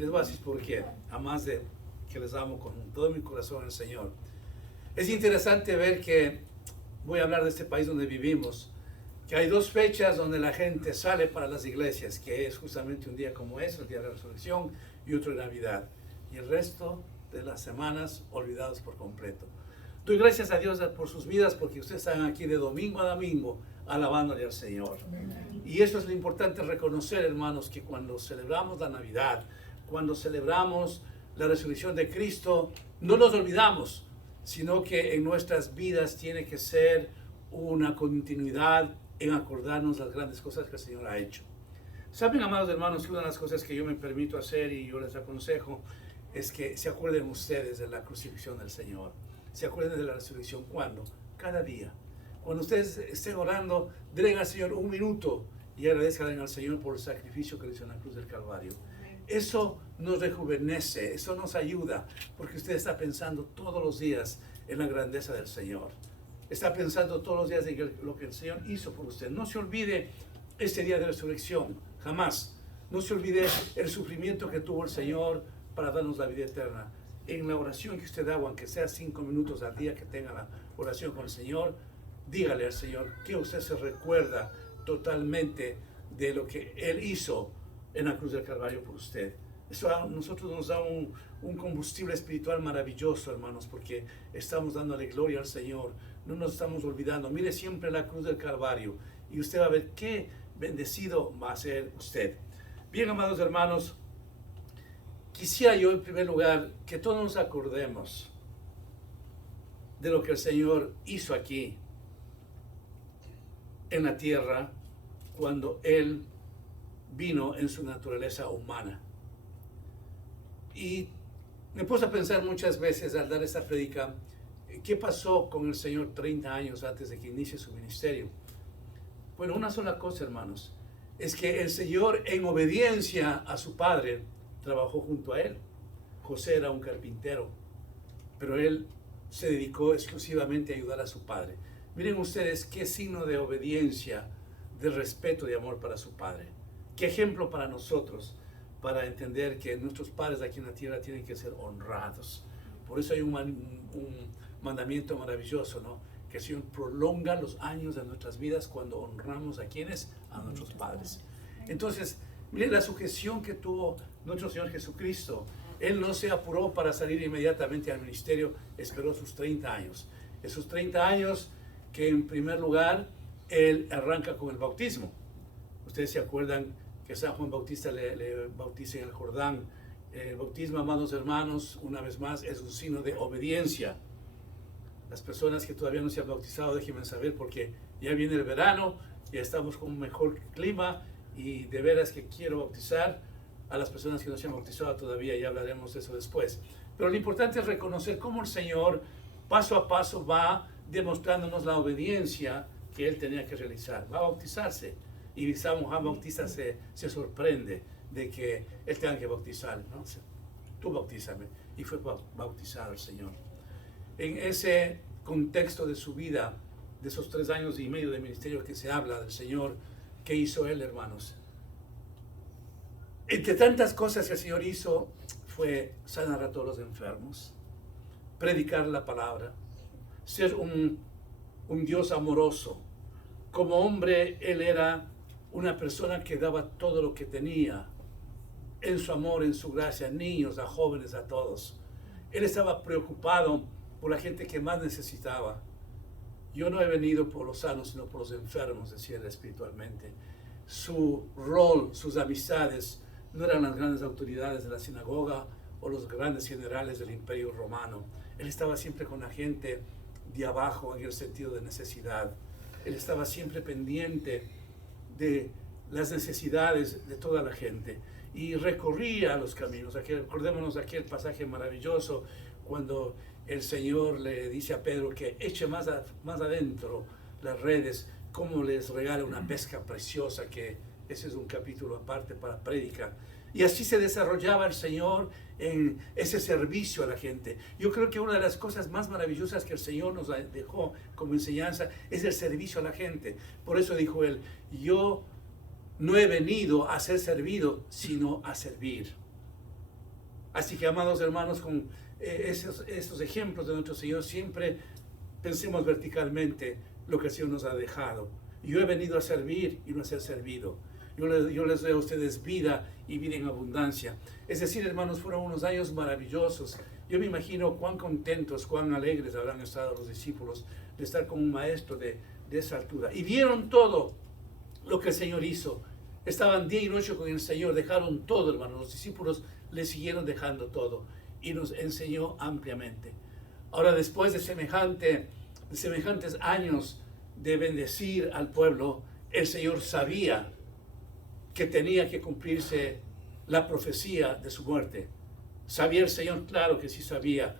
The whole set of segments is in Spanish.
Y les voy a decir por qué, además de que les amo con todo mi corazón al Señor. Es interesante ver que, voy a hablar de este país donde vivimos, que hay dos fechas donde la gente sale para las iglesias, que es justamente un día como es, el día de la resurrección, y otro de Navidad. Y el resto de las semanas olvidados por completo. Doy gracias a Dios por sus vidas, porque ustedes están aquí de domingo a domingo alabándole al Señor. Y eso es lo importante reconocer, hermanos, que cuando celebramos la Navidad, cuando celebramos la resurrección de Cristo, no nos olvidamos, sino que en nuestras vidas tiene que ser una continuidad en acordarnos las grandes cosas que el Señor ha hecho. Saben, amados hermanos, que una de las cosas que yo me permito hacer y yo les aconsejo es que se acuerden ustedes de la crucifixión del Señor. Se acuerden de la resurrección. ¿Cuándo? Cada día. Cuando ustedes estén orando, den al Señor un minuto y agradezcan al Señor por el sacrificio que le hizo en la cruz del Calvario. Eso nos rejuvenece, eso nos ayuda, porque usted está pensando todos los días en la grandeza del Señor. Está pensando todos los días en lo que el Señor hizo por usted. No se olvide este día de resurrección, jamás. No se olvide el sufrimiento que tuvo el Señor para darnos la vida eterna. En la oración que usted haga, aunque sea 5 minutos al día que tenga la oración con el Señor, dígale al Señor que usted se recuerda totalmente de lo que Él hizo en la cruz del Calvario por usted. Eso a nosotros nos da un combustible espiritual maravilloso, hermanos, porque estamos dándole gloria al Señor. No nos estamos olvidando. Mire siempre la cruz del Calvario y usted va a ver qué bendecido va a ser usted. Bien, amados hermanos, quisiera yo en primer lugar que todos nos acordemos de lo que el Señor hizo aquí en la tierra cuando Él vino en su naturaleza humana. Y me puse a pensar muchas veces al dar esta prédica, ¿qué pasó con el Señor 30 años antes de que inicie su ministerio? Bueno, una sola cosa, hermanos, es que el Señor, en obediencia a su Padre, trabajó junto a Él. José era un carpintero, pero Él se dedicó exclusivamente a ayudar a su Padre. Miren ustedes qué signo de obediencia, de respeto, de amor para su Padre. Qué ejemplo para nosotros, para entender que nuestros padres aquí en la tierra tienen que ser honrados. Por eso hay un mandamiento maravilloso, ¿no? Que el Señor prolonga los años de nuestras vidas cuando honramos a quienes, a nuestros padres. Entonces, miren la sujeción que tuvo nuestro Señor Jesucristo. Él no se apuró para salir inmediatamente al ministerio, esperó sus 30 años. Esos 30 años que en primer lugar Él arranca con el bautismo. Ustedes se acuerdan que San Juan Bautista le bautiza en el Jordán. El bautismo, amados hermanos, una vez más, es un signo de obediencia. Las personas que todavía no se han bautizado, déjenme saber, porque ya viene el verano, ya estamos con un mejor clima y de veras que quiero bautizar a las personas que no se han bautizado todavía, ya hablaremos de eso después. Pero lo importante es reconocer cómo el Señor paso a paso va demostrándonos la obediencia que Él tenía que realizar. Va a bautizarse. Y San Juan Bautista se sorprende de que Él tenga que bautizar, ¿no? Tú bautízame. Y fue bautizado el Señor. En ese contexto de su vida, de esos 3 años y medio de ministerio que se habla del Señor, ¿qué hizo Él, hermanos? Entre tantas cosas que el Señor hizo, fue sanar a todos los enfermos, predicar la palabra, ser un Dios amoroso. Como hombre, Él era una persona que daba todo lo que tenía, en su amor, en su gracia, a niños, a jóvenes, a todos. Él estaba preocupado por la gente que más necesitaba. Yo no he venido por los sanos, sino por los enfermos, decía él espiritualmente. Su rol, sus amistades, no eran las grandes autoridades de la sinagoga o los grandes generales del Imperio Romano. Él estaba siempre con la gente de abajo en el sentido de necesidad. Él estaba siempre pendiente de las necesidades de toda la gente y recorría los caminos. Acordémonos de aquel pasaje maravilloso cuando el Señor le dice a Pedro que eche más adentro las redes, como les regala una pesca preciosa, que ese es un capítulo aparte para prédica. Y así se desarrollaba el Señor en ese servicio a la gente. Yo creo que una de las cosas más maravillosas que el Señor nos dejó como enseñanza es el servicio a la gente. Por eso dijo Él, yo no he venido a ser servido, sino a servir. Así que, amados hermanos, con esos ejemplos de nuestro Señor, siempre pensemos verticalmente lo que el Señor nos ha dejado. Yo he venido a servir y no a ser servido. Yo les doy a ustedes vida y vida en abundancia. Es decir, hermanos, fueron unos años maravillosos. Yo me imagino cuán contentos, cuán alegres habrán estado los discípulos de estar con un maestro de esa altura. Y vieron todo lo que el Señor hizo. Estaban día y noche con el Señor, dejaron todo, hermanos. Los discípulos le siguieron dejando todo y nos enseñó ampliamente. Ahora, después de semejantes años de bendecir al pueblo, el Señor sabía que tenía que cumplirse la profecía de su muerte. Sabía el Señor, claro que sí sabía.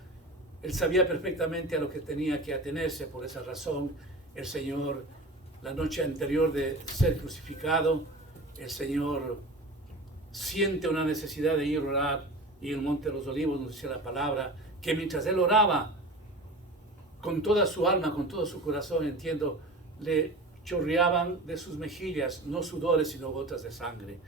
Él sabía perfectamente a lo que tenía que atenerse. Por esa razón, el Señor, la noche anterior de ser crucificado, el Señor siente una necesidad de ir a orar, y en el Monte de los Olivos nos dice la palabra, que mientras Él oraba, con toda su alma, con todo su corazón, entiendo, le chorreaban de sus mejillas, no sudores, sino gotas de sangre.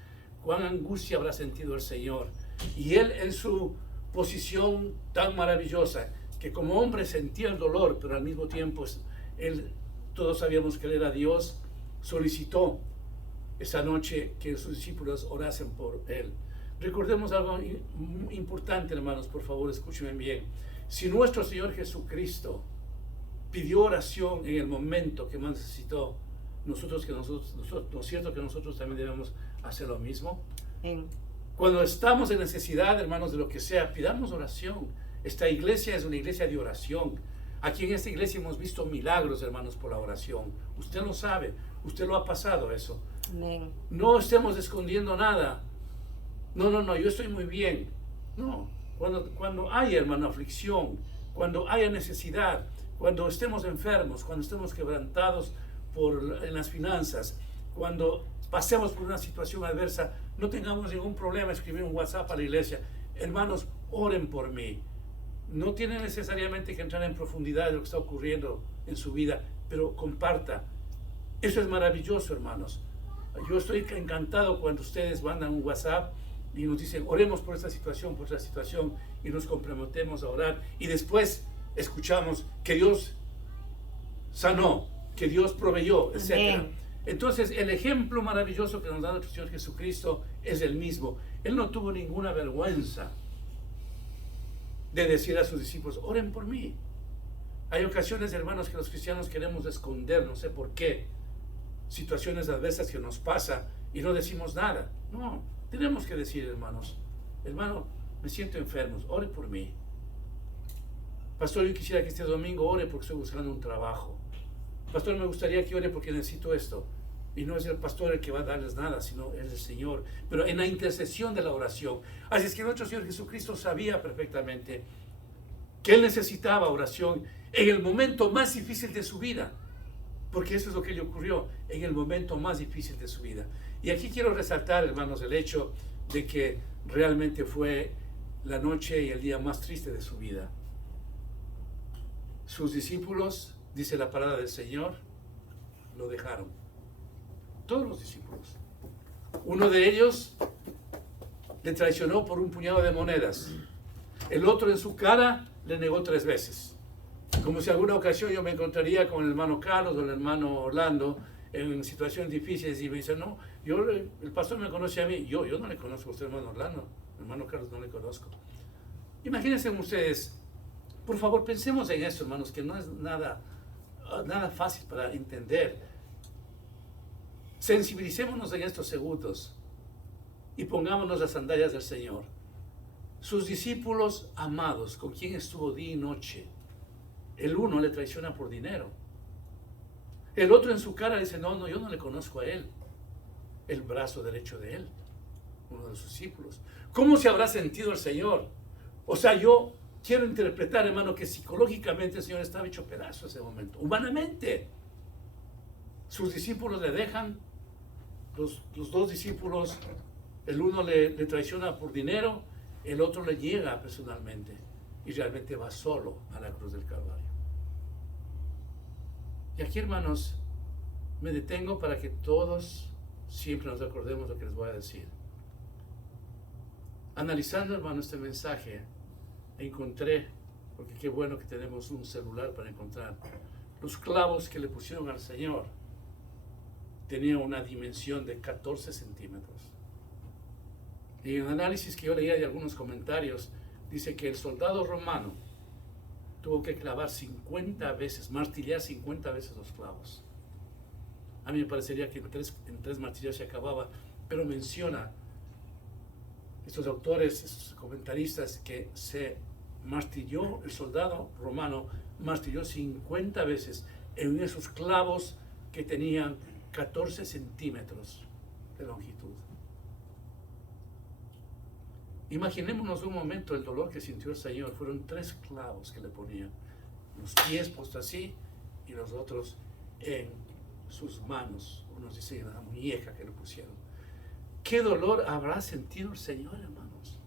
Cuán angustia habrá sentido el Señor. Y Él, en su posición tan maravillosa, que como hombre sentía el dolor, pero al mismo tiempo, Él, todos sabíamos que Él era Dios, solicitó esa noche que sus discípulos orasen por Él. Recordemos algo importante, hermanos, por favor, escúchenme bien. Si nuestro Señor Jesucristo pidió oración en el momento que más necesitó, ¿no es cierto que nosotros también debemos hacer lo mismo? Cuando estamos en necesidad, hermanos, de lo que sea, pidamos oración. Esta iglesia es una iglesia de oración. Aquí en esta iglesia hemos visto milagros, hermanos, por la oración. Usted lo sabe, usted lo ha pasado eso. Amén. No estemos escondiendo nada. No, yo estoy muy bien. No, cuando haya, hermano, aflicción, cuando haya necesidad, cuando estemos enfermos, cuando estemos quebrantados en las finanzas, cuando pasemos por una situación adversa, no tengamos ningún problema escribir un WhatsApp a la iglesia. Hermanos, oren por mí. No tiene necesariamente que entrar en profundidad de lo que está ocurriendo en su vida, pero comparta. Eso es maravilloso, hermanos. Yo estoy encantado cuando ustedes mandan un WhatsApp y nos dicen, oremos por esta situación, y nos comprometemos a orar, y después escuchamos que Dios sanó, que Dios proveyó, etc. Amén. Entonces, el ejemplo maravilloso que nos da nuestro Señor Jesucristo es el mismo. Él no tuvo ninguna vergüenza de decir a sus discípulos, oren por mí. Hay ocasiones, hermanos, que los cristianos queremos esconder, no sé por qué, situaciones adversas que nos pasa y no decimos nada. No, tenemos que decir, hermanos, hermano, me siento enfermo, ore por mí. Pastor, yo quisiera que este domingo ore porque estoy buscando un trabajo. Pastor, me gustaría que ore porque necesito esto. Y no es el pastor el que va a darles nada, sino es el Señor. Pero en la intercesión de la oración. Así es que nuestro Señor Jesucristo sabía perfectamente que Él necesitaba oración en el momento más difícil de su vida. Porque eso es lo que le ocurrió en el momento más difícil de su vida. Y aquí quiero resaltar, hermanos, el hecho de que realmente fue la noche y el día más triste de su vida. Sus discípulos, dice la palabra del Señor, lo dejaron. Todos los discípulos. Uno de ellos le traicionó por un puñado de monedas. El otro en su cara le negó 3 veces. Como si alguna ocasión yo me encontraría con el hermano Carlos o el hermano Orlando en situaciones difíciles y me dicen, no, el pastor me conoce a mí. Yo no le conozco a usted, hermano Orlando. Hermano Carlos, no le conozco. Imagínense ustedes, por favor, pensemos en esto, hermanos, que no es nada fácil para entender. Sensibilicémonos en estos segundos y pongámonos las sandalias del Señor. Sus discípulos amados, con quien estuvo día y noche, el uno le traiciona por dinero. El otro en su cara dice, no, yo no le conozco a él. El brazo derecho de él, uno de sus discípulos. ¿Cómo se habrá sentido el Señor? O sea, yo quiero interpretar, hermano, que psicológicamente el Señor estaba hecho pedazo en ese momento. Humanamente, sus discípulos le dejan, los 2 discípulos, el uno le traiciona por dinero, el otro le llega personalmente y realmente va solo a la cruz del Calvario. Y aquí, hermanos, me detengo para que todos siempre nos acordemos lo que les voy a decir. Analizando, hermano, este mensaje, encontré, porque qué bueno que tenemos un celular para encontrar, los clavos que le pusieron al Señor tenían una dimensión de 14 centímetros. Y en el análisis que yo leía de algunos comentarios, dice que el soldado romano tuvo que clavar 50 veces, martillar 50 veces los clavos. A mí me parecería que en tres martillas se acababa, pero menciona estos autores, estos comentaristas, que se martilló, el soldado romano martilló 50 veces en esos clavos que tenían 14 centímetros de longitud. Imaginémonos un momento el dolor que sintió el Señor. Fueron 3 clavos que le ponían, los pies puestos así y los otros en sus manos, unos dicen en la muñeca que le pusieron. ¿Qué dolor habrá sentido el Señor, hermanos?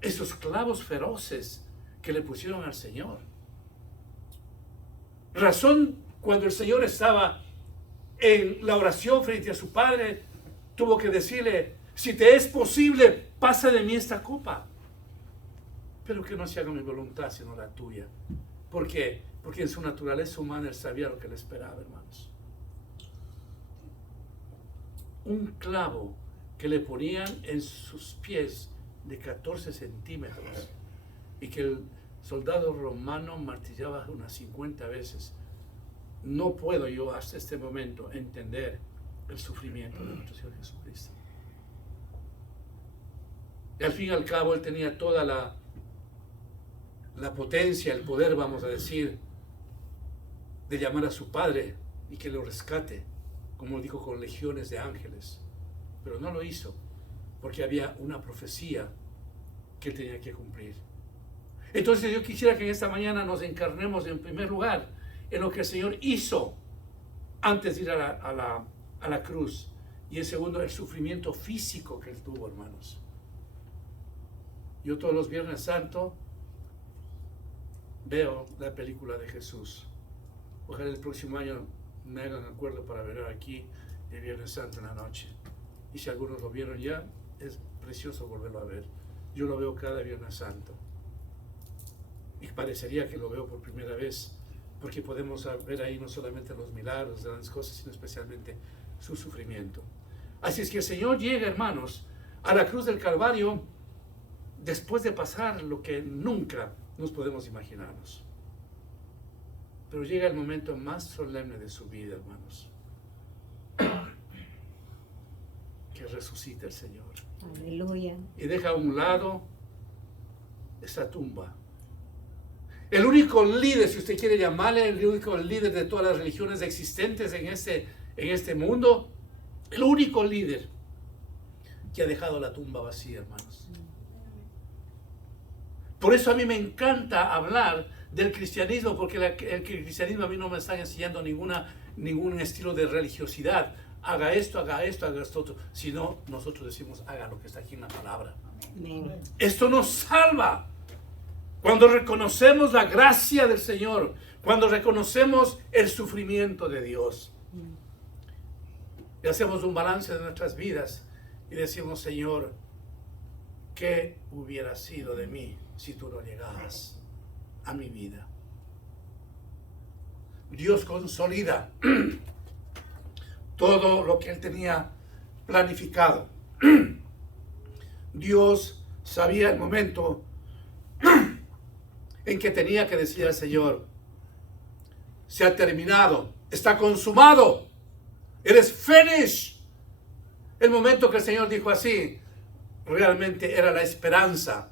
Esos clavos feroces que le pusieron al Señor. Razón, cuando el Señor estaba en la oración frente a su Padre, tuvo que decirle: si te es posible, pasa de mí esta copa, pero que no se haga mi voluntad sino la tuya. ¿Por qué? Porque en su naturaleza humana él sabía lo que le esperaba, hermanos. Un clavo que le ponían en sus pies de 14 centímetros y que el soldado romano martillaba unas 50 veces. No puedo yo hasta este momento entender el sufrimiento de nuestro Señor Jesucristo. Y al fin y al cabo él tenía toda la potencia, el poder, vamos a decir, de llamar a su Padre y que lo rescate, como dijo, con legiones de ángeles. Pero no lo hizo, porque había una profecía que él tenía que cumplir. Entonces yo quisiera que en esta mañana nos encarnemos en primer lugar en lo que el Señor hizo antes de ir a la cruz, y en segundo, el sufrimiento físico que él tuvo, hermanos. Yo todos los Viernes Santos veo la película de Jesús. Ojalá el próximo año me hagan acuerdo para ver aquí el Viernes Santo en la noche. Y si algunos lo vieron ya, es precioso volverlo a ver. Yo lo veo cada Viernes Santo. Y parecería que lo veo por primera vez, porque podemos ver ahí no solamente los milagros, las grandes cosas, sino especialmente su sufrimiento. Así es que el Señor llega, hermanos, a la cruz del Calvario después de pasar lo que nunca nos podemos imaginarnos. Pero llega el momento más solemne de su vida, hermanos, que resucita el Señor. Aleluya. Y deja a un lado esa tumba. El único líder, si usted quiere llamarle, el único líder de todas las religiones existentes en este mundo, el único líder que ha dejado la tumba vacía, hermanos. Por eso a mí me encanta hablar del cristianismo, porque el cristianismo a mí no me está enseñando ningún estilo de religiosidad. Haga esto, haga esto otro. Sino nosotros decimos: haga lo que está aquí en la palabra. Amén. Esto nos salva. Cuando reconocemos la gracia del Señor, cuando reconocemos el sufrimiento de Dios, y hacemos un balance de nuestras vidas y decimos: Señor, ¿qué hubiera sido de mí si tú no llegabas a mi vida? Dios consolida todo lo que Él tenía planificado. Dios sabía el momento en que tenía que decir al Señor: se ha terminado, está consumado, it is finished. El momento que el Señor dijo así, realmente era la esperanza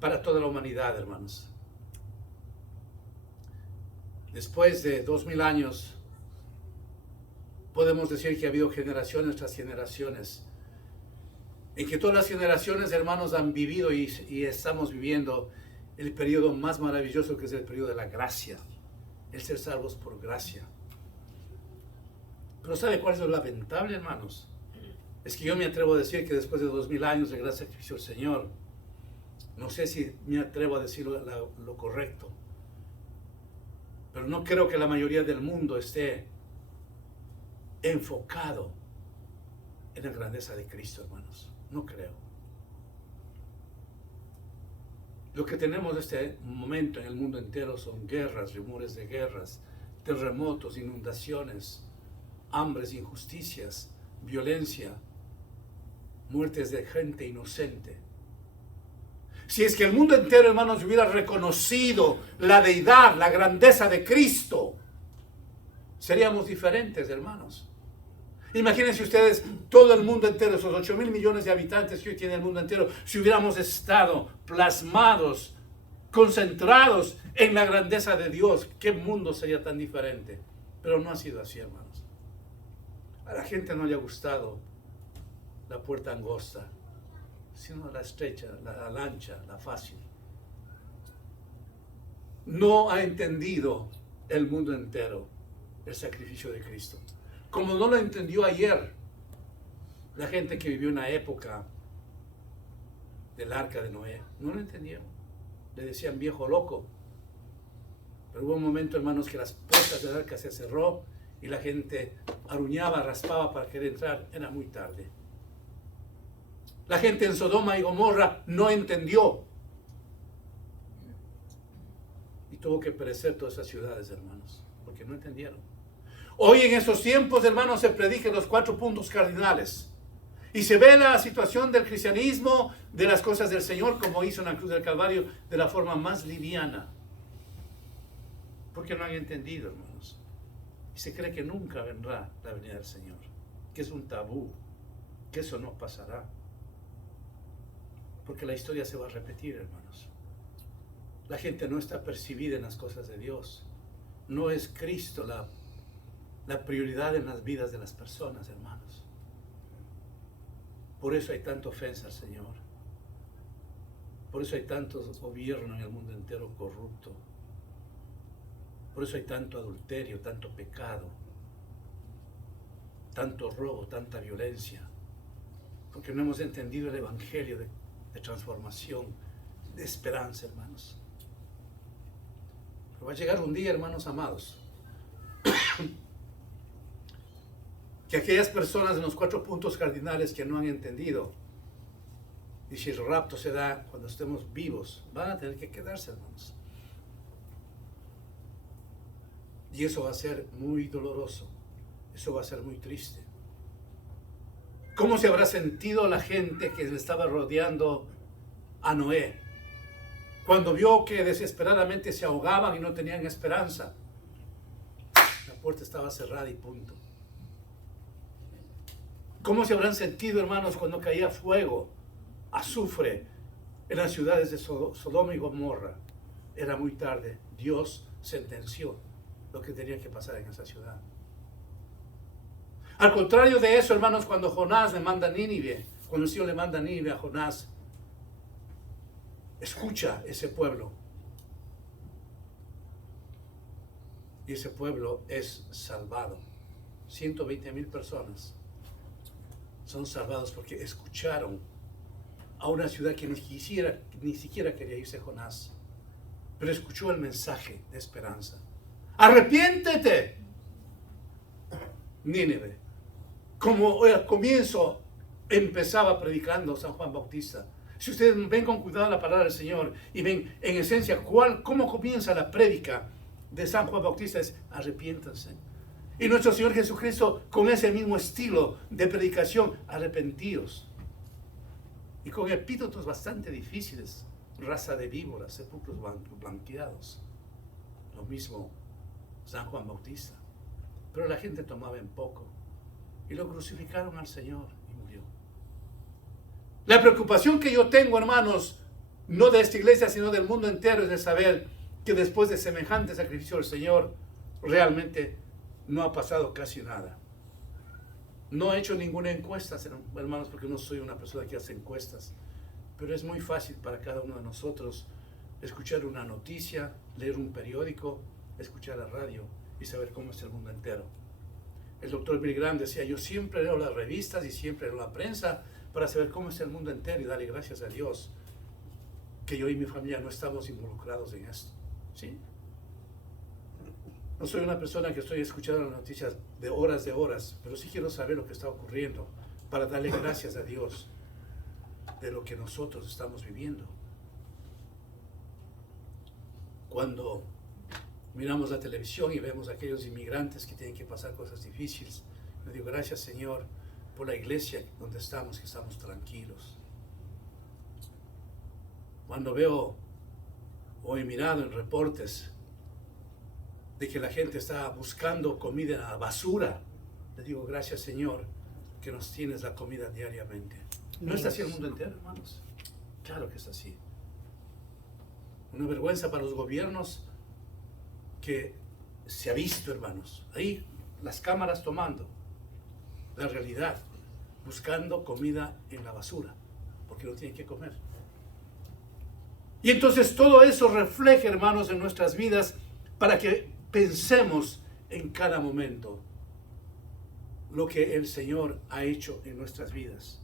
para toda la humanidad, hermanos. Después de 2000 años, podemos decir que ha habido generaciones tras generaciones, en que todas las generaciones, hermanos, han vivido y estamos viviendo el periodo más maravilloso, que es el periodo de la gracia, el ser salvos por gracia. Pero ¿sabe cuál es lo lamentable, hermanos? Es que yo me atrevo a decir que después de 2000 años de gran sacrificio del Señor, no sé si me atrevo a decir lo correcto, pero no creo que la mayoría del mundo esté enfocado en la grandeza de Cristo, hermanos. No creo. Lo que tenemos en este momento en el mundo entero son guerras, rumores de guerras, terremotos, inundaciones, hambres, injusticias, violencia, muertes de gente inocente. Si es que el mundo entero, hermanos, hubiera reconocido la deidad, la grandeza de Cristo, seríamos diferentes, hermanos. Imagínense ustedes, todo el mundo entero, esos 8.000 millones de habitantes que hoy tiene el mundo entero, si hubiéramos estado plasmados, concentrados en la grandeza de Dios, ¿qué mundo sería tan diferente? Pero no ha sido así, hermanos. A la gente no le ha gustado la puerta angosta, sino la estrecha, la ancha, la fácil. No ha entendido el mundo entero el sacrificio de Cristo. Como no lo entendió ayer la gente que vivió en la época del arca de Noé. No lo entendieron. Le decían viejo loco. Pero hubo un momento, hermanos, que las puertas del arca se cerró y la gente aruñaba, raspaba para querer entrar. Era muy tarde. La gente en Sodoma y Gomorra no entendió. Y tuvo que perecer todas esas ciudades, hermanos, porque no entendieron. Hoy en estos tiempos, hermanos, se predican los 4 puntos cardinales. Y se ve la situación del cristianismo, de las cosas del Señor, como hizo en la cruz del Calvario, de la forma más liviana. Porque no han entendido, hermanos. Y se cree que nunca vendrá la venida del Señor. Que es un tabú. Que eso no pasará. Porque la historia se va a repetir, hermanos. La gente no está percibida en las cosas de Dios. No es Cristo la prioridad en las vidas de las personas, hermanos. Por eso hay tanta ofensa al Señor. Por eso hay tanto gobierno en el mundo entero corrupto. Por eso hay tanto adulterio, tanto pecado, tanto robo, tanta violencia. Porque no hemos entendido el evangelio de transformación, de esperanza, hermanos. Pero va a llegar un día, hermanos amados, que aquellas personas en los 4 puntos cardinales que no han entendido, y si el rapto se da cuando estemos vivos, van a tener que quedarse, hermanos. Y eso va a ser muy doloroso, eso va a ser muy triste. ¿Cómo se habrá sentido la gente que le estaba rodeando a Noé cuando vio que desesperadamente se ahogaban y no tenían esperanza? La puerta estaba cerrada y punto. ¿Cómo se habrán sentido, hermanos, cuando caía fuego, azufre en las ciudades de Sodoma y Gomorra? Era muy tarde. Dios sentenció lo que tenía que pasar en esa ciudad. Al contrario de eso, hermanos, cuando Jonás le manda a Nínive, cuando el Señor le manda a Nínive a Jonás, escucha ese pueblo. Y ese pueblo es salvado. 120,000 personas son salvados porque escucharon a una ciudad que ni siquiera quería irse Jonás, pero escuchó el mensaje de esperanza. ¡Arrepiéntete! Nínive, como al comienzo empezaba predicando San Juan Bautista. Si ustedes ven con cuidado la palabra del Señor y ven en esencia cómo comienza la prédica de San Juan Bautista, es arrepiéntanse. Y nuestro Señor Jesucristo, con ese mismo estilo de predicación, arrepentíos. Y con epítetos bastante difíciles, raza de víboras, sepulcros blanqueados. Lo mismo San Juan Bautista. Pero la gente tomaba en poco. Y lo crucificaron al Señor y murió. La preocupación que yo tengo, hermanos, no de esta iglesia, sino del mundo entero, es de saber que después de semejante sacrificio del Señor, realmente no ha pasado casi nada. No he hecho ninguna encuesta, hermanos, porque no soy una persona que hace encuestas. Pero es muy fácil para cada uno de nosotros escuchar una noticia, leer un periódico, escuchar la radio y saber cómo es el mundo entero. El doctor Billy Graham decía, yo siempre leo las revistas y siempre leo la prensa para saber cómo es el mundo entero y darle gracias a Dios que yo y mi familia no estamos involucrados en esto. ¿Sí? No soy una persona que estoy escuchando las noticias de horas, pero sí quiero saber lo que está ocurriendo para darle gracias a Dios de lo que nosotros estamos viviendo. Cuando miramos la televisión y vemos a aquellos inmigrantes que tienen que pasar cosas difíciles, le digo, gracias Señor por la iglesia donde estamos, que estamos tranquilos. Cuando veo o he mirado en reportes de que la gente está buscando comida en la basura, le digo, gracias Señor que nos tienes la comida diariamente. ¿No está así el mundo entero, hermanos? Claro que está así. Una vergüenza para los gobiernos que se ha visto, hermanos. Ahí las cámaras tomando la realidad, buscando comida en la basura, porque no tienen que comer. Y entonces todo eso refleja, hermanos, en nuestras vidas para que pensemos en cada momento lo que el Señor ha hecho en nuestras vidas.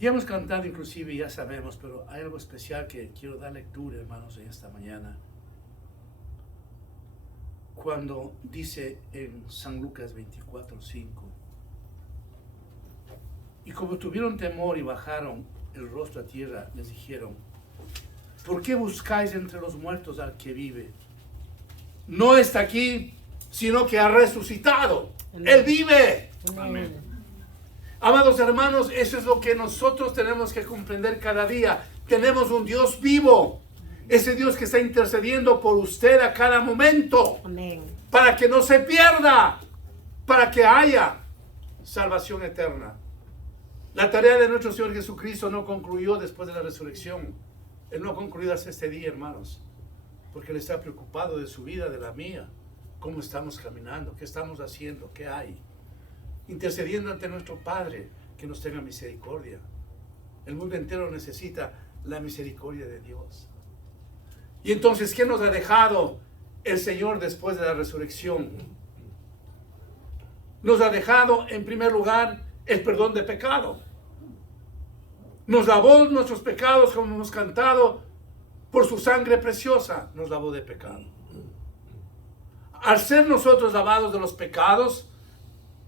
Ya hemos cantado inclusive, ya sabemos, pero hay algo especial que quiero dar lectura, hermanos, en esta mañana. Cuando dice en San Lucas 24:5, y como tuvieron temor y bajaron el rostro a tierra, les dijeron, ¿por qué buscáis entre los muertos al que vive? No está aquí, sino que ha resucitado. Amén. Él vive. Amén. Amados hermanos, eso es lo que nosotros tenemos que comprender cada día. Tenemos un Dios vivo. Ese Dios que está intercediendo por usted a cada momento. Amén. Para que no se pierda. Para que haya salvación eterna. La tarea de nuestro Señor Jesucristo no concluyó después de la resurrección. Él no ha concluido hasta este día, hermanos. Porque Él está preocupado de su vida, de la mía. ¿Cómo estamos caminando? ¿Qué estamos haciendo? ¿Qué hay? Intercediendo ante nuestro Padre, que nos tenga misericordia. El mundo entero necesita la misericordia de Dios. Y entonces, ¿qué nos ha dejado el Señor después de la resurrección? Nos ha dejado, en primer lugar, el perdón de pecado. Nos lavó nuestros pecados, como hemos cantado, por su sangre preciosa, nos lavó de pecado. Al ser nosotros lavados de los pecados,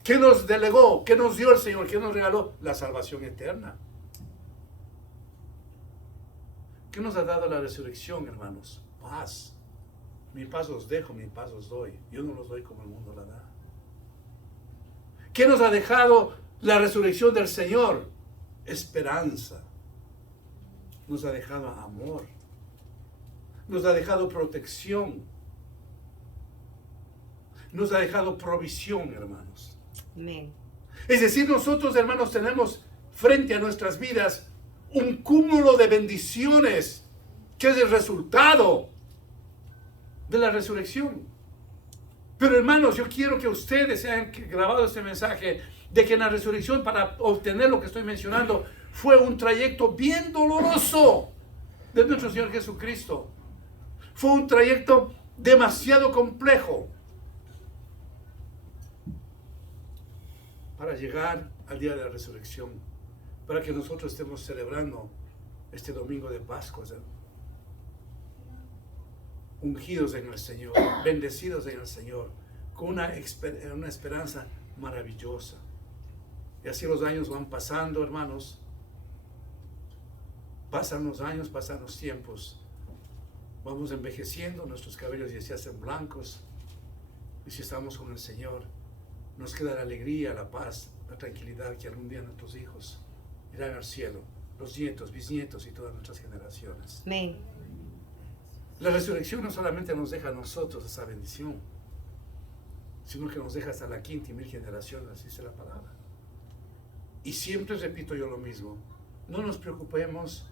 ¿qué nos delegó? ¿Qué nos dio el Señor? ¿Qué nos regaló? La salvación eterna. ¿Qué nos ha dado la resurrección, hermanos? Paz. Mi paz os dejo, mi paz os doy. Yo no los doy como el mundo la da. ¿Qué nos ha dejado la resurrección del Señor? Esperanza. Nos ha dejado amor. Nos ha dejado protección. Nos ha dejado provisión, hermanos. Amén. Es decir, nosotros, hermanos, tenemos frente a nuestras vidas un cúmulo de bendiciones que es el resultado de la resurrección. Pero, hermanos, yo quiero que ustedes se hayan grabado este mensaje de que en la resurrección, para obtener lo que estoy mencionando, fue un trayecto bien doloroso de nuestro Señor Jesucristo. Fue un trayecto demasiado complejo para llegar al día de la resurrección, para que nosotros estemos celebrando este domingo de Pascua, ungidos en el Señor, bendecidos en el Señor, con una esperanza maravillosa. Y así los años van pasando, hermanos. Pasan los años, pasan los tiempos. Vamos envejeciendo, nuestros cabellos ya se hacen blancos. Y si estamos con el Señor, nos queda la alegría, la paz, la tranquilidad que algún día nuestros hijos irán al cielo, los nietos, bisnietos y todas nuestras generaciones. Amén. La resurrección no solamente nos deja a nosotros esa bendición, sino que nos deja hasta la quinta y mil generación, así dice la palabra. Y siempre repito yo lo mismo, no nos preocupemos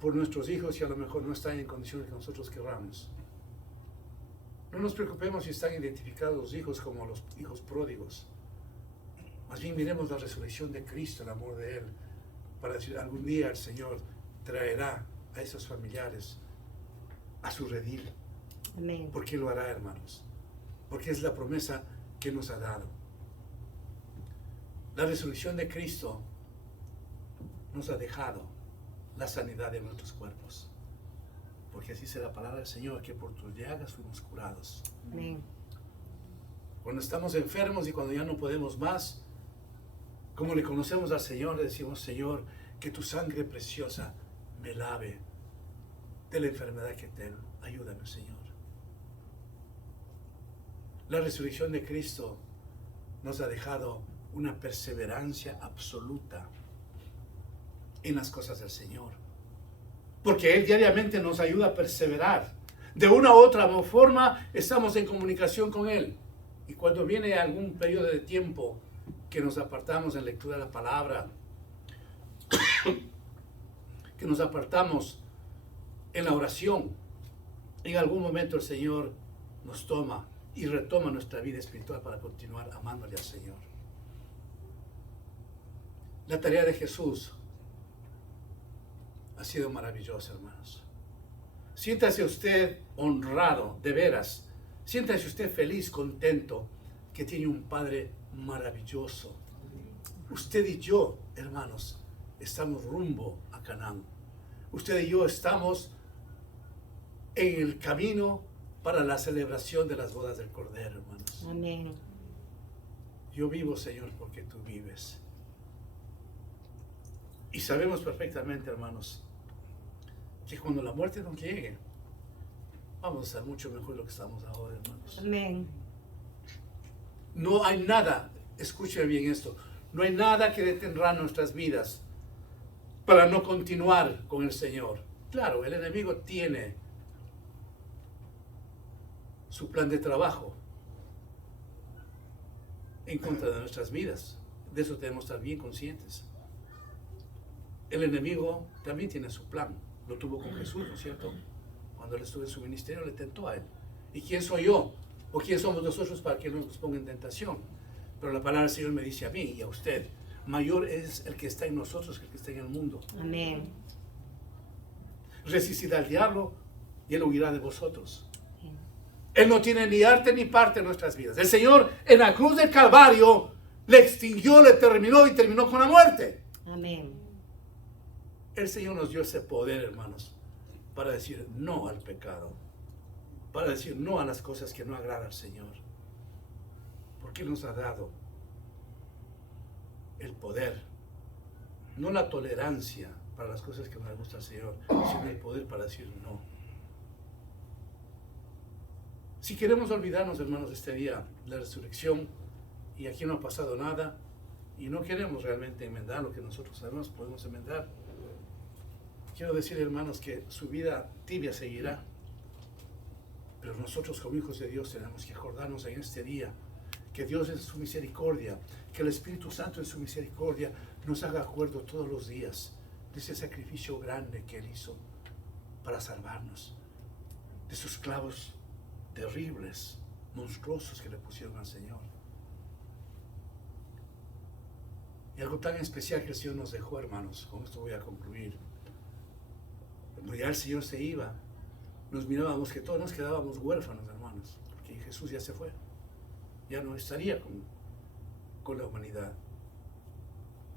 por nuestros hijos si a lo mejor no están en condiciones que nosotros querramos. No nos preocupemos si están identificados los hijos como los hijos pródigos. Más bien miremos la resurrección de Cristo, el amor de Él, para decir, algún día el Señor traerá a esos familiares a su redil. Amén. ¿Por qué lo hará, hermanos? Porque es la promesa que nos ha dado. La resurrección de Cristo nos ha dejado la sanidad de nuestros cuerpos. Porque así dice la palabra del Señor, que por tus llagas fuimos curados. Amén. Cuando estamos enfermos y cuando ya no podemos más, Como le conocemos al Señor, le decimos, Señor, que tu sangre preciosa me lave de la enfermedad que tengo. Ayúdame, Señor. La resurrección de Cristo nos ha dejado una perseverancia absoluta en las cosas del Señor. Porque Él diariamente nos ayuda a perseverar. De una u otra forma estamos en comunicación con Él. Y cuando viene algún periodo de tiempo que nos apartamos en lectura de la palabra, que nos apartamos en la oración, en algún momento el Señor nos toma y retoma nuestra vida espiritual para continuar amándole al Señor. La tarea de Jesús ha sido maravillosa, hermanos. Siéntase usted honrado, de veras. Siéntase usted feliz, contento, que tiene un Padre maravilloso. Usted y yo, hermanos, estamos rumbo a Canaán. Usted y yo estamos en el camino para la celebración de las bodas del Cordero, hermanos. Amén. Yo vivo, Señor, porque tú vives. Y sabemos perfectamente, hermanos, que cuando la muerte nos llegue, vamos a estar mucho mejor de lo que estamos ahora, hermanos. Amén. No hay nada, escuchen bien esto, no hay nada que detendrá nuestras vidas para no continuar con el Señor. Claro, el enemigo tiene su plan de trabajo en contra de nuestras vidas. De eso debemos estar bien conscientes. El enemigo también tiene su plan. Lo tuvo con Jesús, ¿no es cierto? Cuando él estuvo en su ministerio, le tentó a él. ¿Y quién soy yo? ¿O quién somos nosotros para que no nos ponga en tentación? Pero la palabra del Señor me dice a mí y a usted, mayor es el que está en nosotros que el que está en el mundo. Amén. Resistid al diablo y él huirá de vosotros. Él no tiene ni arte ni parte en nuestras vidas. El Señor en la cruz del Calvario le extinguió, le terminó y terminó con la muerte. Amén. El Señor nos dio ese poder, hermanos, para decir no al pecado, para decir no a las cosas que no agradan al Señor. Porque Él nos ha dado el poder, no la tolerancia para las cosas que no le gustan al Señor, sino el poder para decir no. Si queremos olvidarnos, hermanos, de este día, la resurrección, y aquí no ha pasado nada, y no queremos realmente enmendar lo que nosotros sabemos, podemos enmendar. Quiero decir, hermanos, que su vida tibia seguirá, pero nosotros como hijos de Dios tenemos que acordarnos en este día que Dios en su misericordia, que el Espíritu Santo en su misericordia nos haga acuerdo todos los días de ese sacrificio grande que Él hizo para salvarnos, de esos clavos terribles, monstruosos que le pusieron al Señor. Y algo tan especial que el Señor nos dejó, hermanos, con esto voy a concluir. Cuando ya el Señor se iba, nos mirábamos que todos nos quedábamos huérfanos, hermanos, porque Jesús ya se fue, ya no estaría con la humanidad.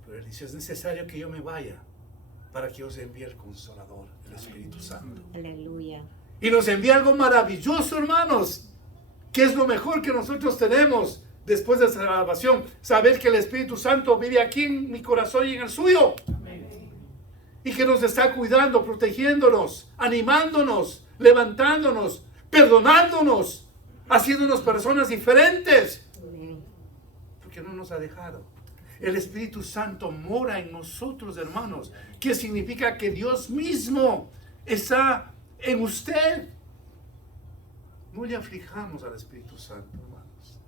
Pero Él dice, es necesario que yo me vaya para que os envíe el Consolador, el Espíritu Santo. Aleluya. Y nos envía algo maravilloso, hermanos, que es lo mejor que nosotros tenemos después de esa salvación, saber que el Espíritu Santo vive aquí en mi corazón y en el suyo. Y que nos está cuidando, protegiéndonos, animándonos, levantándonos, perdonándonos, haciéndonos personas diferentes. Porque no nos ha dejado. El Espíritu Santo mora en nosotros, hermanos. ¿Qué significa? Que Dios mismo está en usted. No le aflijamos al Espíritu Santo, hermanos.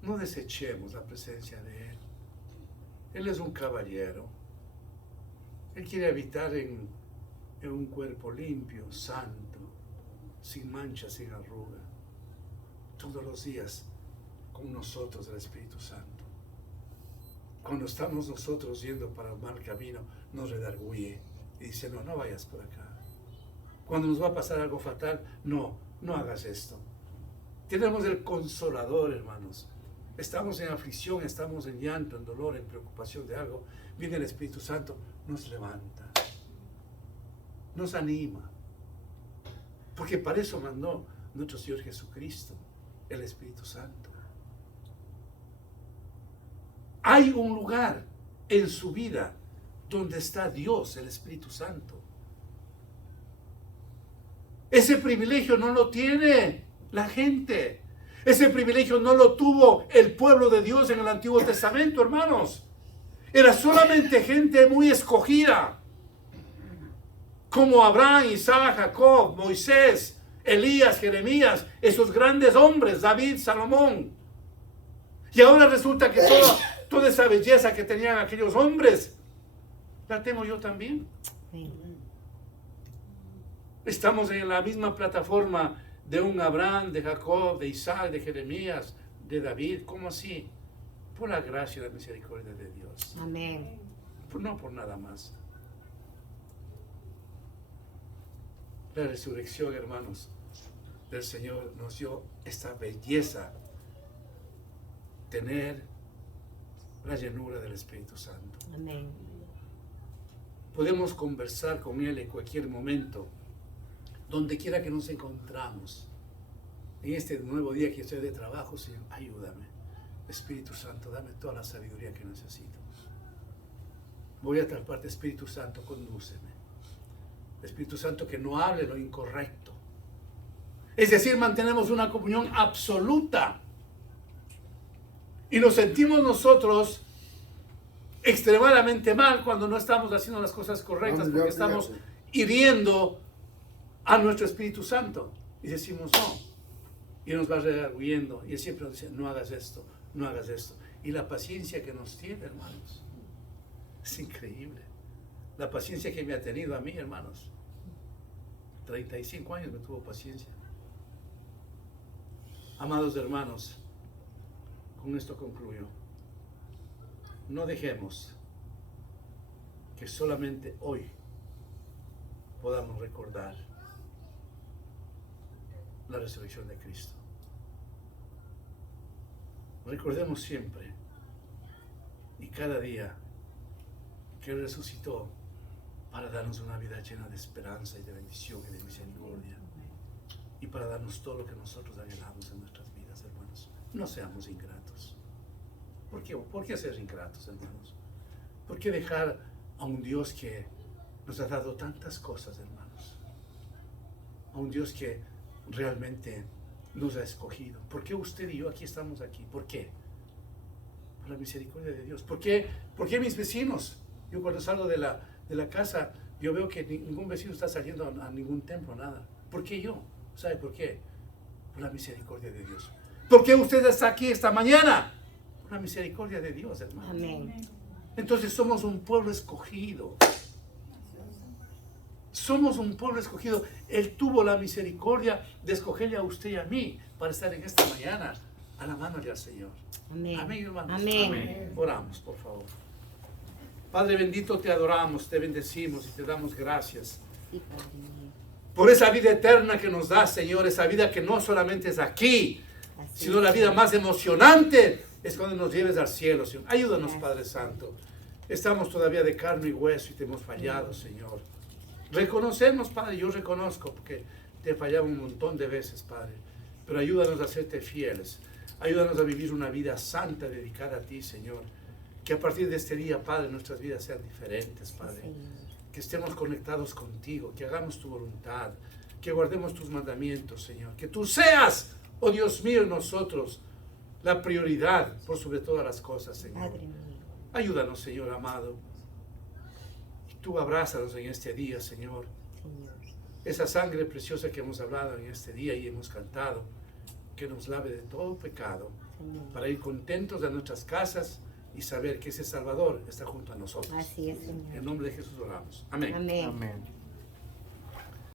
No desechemos la presencia de Él. Él es un caballero. Él quiere habitar en un cuerpo limpio, santo, sin mancha, sin arruga. Todos los días con nosotros el Espíritu Santo. Cuando estamos nosotros yendo para el mal camino, nos redarguye y dice, no, no vayas por acá. Cuando nos va a pasar algo fatal, no hagas esto. Tenemos el Consolador, hermanos. Estamos en aflicción, estamos en llanto, en dolor, en preocupación de algo. Viene el Espíritu Santo, nos levanta, nos anima. Porque para eso mandó nuestro Señor Jesucristo, el Espíritu Santo. hay un lugar en su vida donde está Dios, el Espíritu Santo. Ese privilegio no lo tiene la gente. Ese privilegio no lo tuvo el pueblo de Dios en el Antiguo Testamento, hermanos. Era solamente gente muy escogida, como Abraham, Isaac, Jacob, Moisés, Elías, Jeremías, esos grandes hombres, David, Salomón. Y ahora resulta que toda esa belleza que tenían aquellos hombres, la tengo yo también. Estamos en la misma plataforma de un Abraham, de Jacob, de Isaac, de Jeremías, de David. ¿Cómo así? Por la gracia y la misericordia de Dios. Amén. No por nada más. La resurrección, hermanos, del Señor nos dio esta belleza, tener la llenura del Espíritu Santo. Amén. Podemos conversar con Él en cualquier momento, donde quiera que nos encontramos. En este nuevo día que estoy de trabajo, Señor, ayúdame. Espíritu Santo, dame toda la sabiduría que necesito. Voy a tal parte, Espíritu Santo, condúceme. Espíritu Santo, que no hable lo incorrecto. Es decir, mantenemos una comunión absoluta. Y nos sentimos nosotros extremadamente mal cuando no estamos haciendo las cosas correctas, porque estamos hiriendo a nuestro Espíritu Santo. Y decimos no. Y nos va redarguyendo. Y Él siempre nos dice, no hagas esto, no hagas esto. Y la paciencia que nos tiene, hermanos, es increíble. La paciencia que me ha tenido a mí, hermanos. 35 años me tuvo paciencia. Amados hermanos, con esto concluyo. No dejemos que solamente hoy podamos recordar la resurrección de Cristo. Recordemos siempre y cada día que Él resucitó para darnos una vida llena de esperanza y de bendición y de misericordia, y para darnos todo lo que nosotros anhelamos en nuestras vidas, hermanos. No seamos ingratos. ¿Por qué ser ingratos, hermanos? ¿Por qué dejar a un Dios que nos ha dado tantas cosas, hermanos? A un Dios que realmente nos ha escogido. ¿Por qué usted y yo aquí estamos aquí? ¿Por qué? Por la misericordia de Dios. ¿Por qué mis vecinos? Yo cuando salgo de la casa, yo veo que ningún vecino está saliendo a ningún templo, nada. ¿Por qué yo? ¿Sabe por qué? Por la misericordia de Dios. ¿Por qué usted está aquí esta mañana? Por la misericordia de Dios, hermano. Amén. Entonces somos un pueblo escogido. Somos un pueblo escogido. Él tuvo la misericordia de escogerle a usted y a mí para estar en esta mañana alabándole al Señor. Amén. Amén, hermanos. Amén. Amén. Oramos, por favor. Padre bendito, te adoramos, te bendecimos y te damos gracias Sí, Padre mío. por esa vida eterna que nos da, Señor, esa vida que no solamente es aquí, Así sino es, la vida Señor. más emocionante es cuando nos lleves al cielo, Señor. Ayúdanos, Gracias. Padre Santo. Estamos todavía de carne y hueso y te hemos fallado, Señor. Reconocemos, Padre, yo reconozco porque te he fallado un montón de veces, Padre. Pero ayúdanos a serte fieles. Ayúdanos a vivir una vida santa dedicada a ti, Señor. Que a partir de este día, Padre, nuestras vidas sean diferentes, Padre. Señor. Que estemos conectados contigo, que hagamos tu voluntad, que guardemos tus mandamientos, Señor. Que tú seas, oh Dios mío, en nosotros la prioridad por sobre todas las cosas, Señor. Padre mío. Ayúdanos, Señor amado. Y tú abrázanos en este día, Señor. Señor. Esa sangre preciosa que hemos hablado en este día y hemos cantado, que nos lave de todo pecado, Señor. para ir contentos a nuestras casas y saber que ese Salvador está junto a nosotros. Así es, Señor. En nombre de Jesús oramos. Amén. Amén. Amén.